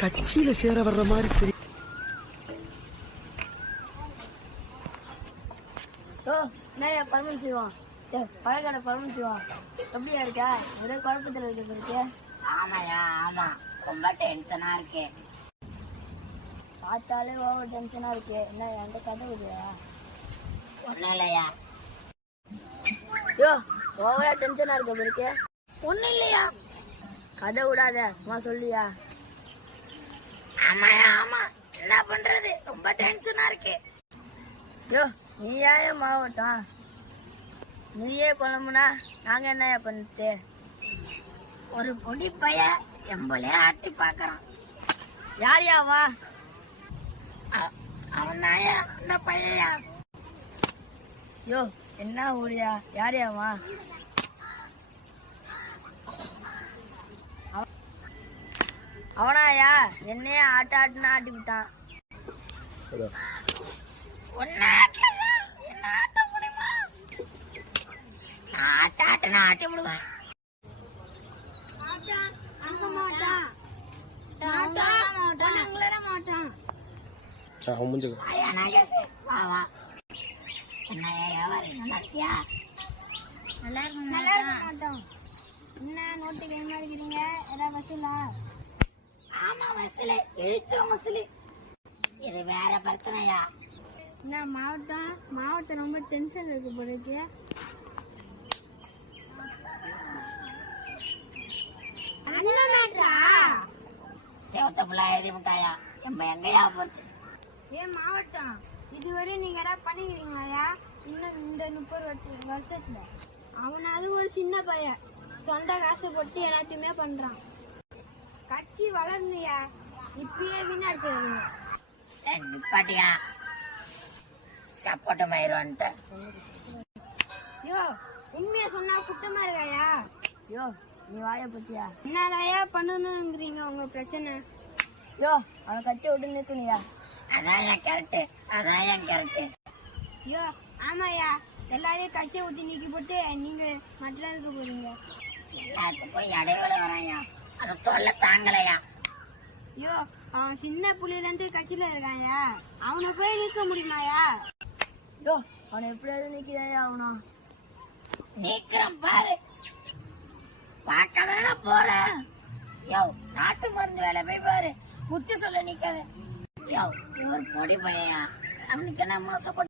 கட்சியில சேர வர்ற மாதிரி தெரியும். பரமசிவம் பழக்கடை பரமசிவம் எப்படியா இருக்கா? ஒரே குழப்பத்தில் இருக்க. ஆமாயா, ஆமா, ரொம்ப டென்ஷனா இருக்கு. பார்த்தாலே ஓவர் டென்ஷனா இருக்கு. என்ன என்கிட்ட கதை விடுயா? ஒன்னும் இல்லையா. யோ, ஓவரா டென்ஷனா இருக்க இருக்கு. ஒன்னும் இல்லையா. கதை விடாத, சும்மா சொல்லியா? ஆமாயா, ஆமா, என்ன பண்றது, ரொம்ப டென்ஷனா இருக்கு. யோ, நீ ஏன் மாவட்டம்? நீயே குழம்புனா நாங்க என்ன பண்ணிட்டு? ஒரு பொடி பைய எம்பளே ஆட்டி பாக்குறான். யார் யாவா? அவன் தாயா அந்த பையா. யோ, என்ன ஊரியா? யார் யாவா? அவனாயா? என்னையே ஆட்டுன்னு ஆட்டி விட்டான். என்ன ஆட்ட முடியுமா? ஆட்டுனா ஆட்டி விடுவேன். ஆமா, மசிலு எழுச்சோம் மசிலு. இது வேற பிரச்சனையா? என்ன மாவட்டம் ரொம்ப டென்ஷன் இருக்கு போறதுக்கு. எழுதி விட்டாயா? எங்கயா போறது? ஏன் மாவட்டம், இதுவரை நீங்க ஏதாவது பண்ணிக்கிறீங்களா? இன்னும் இந்த 30 வருஷத்துல அவனாவது ஒரு சின்ன பையன் சொந்த காசு போட்டு எல்லாத்தையுமே பண்றான். கட்சி வளரணுயா, இப்பயே வீணடிச்சிருங்க. நிப்பாட்டியா, சப்போட்ட மயிருவான்ட்டு. யோ, உண்மையா சொன்னா குத்தமா இருக்காயா? யோ, நீ வாய பத்தியா? என்னதாயா பண்ணணுங்கிறீங்க உங்க பிரச்சனை? யோ, அவனை கட்சி விட்டு நிற்கணுயா. அதான் என் கரெக்டு, அதான் என் கரெக்டு. யோ, ஆமாயா, எல்லாரையும் கட்சியை விட்டு நீக்கி போட்டு நீங்க மட்டும் இருக்க போறீங்க. எல்லாத்துக்கும் இடைவெளி வராயா, அது தொல்லை தாங்கலையா. யோ, அவன் சின்ன புள்ளில இருந்து கட்சியில இருக்காயா, அவனை போய் நீக்க முடியுமாயா? யோ, அவனை எப்படியாவது நீக்கிறாயா? அவனா நீக்கிறேன் பாரு, பார்க்க தானே போறேன். யோ, நாட்டு மருந்து வேலை போய் பாரு, குச்சி சொல்ல நிக்காத. யோ, ஒரு பொடி பையா, அவனுக்கு என்ன மோசப்பட்டு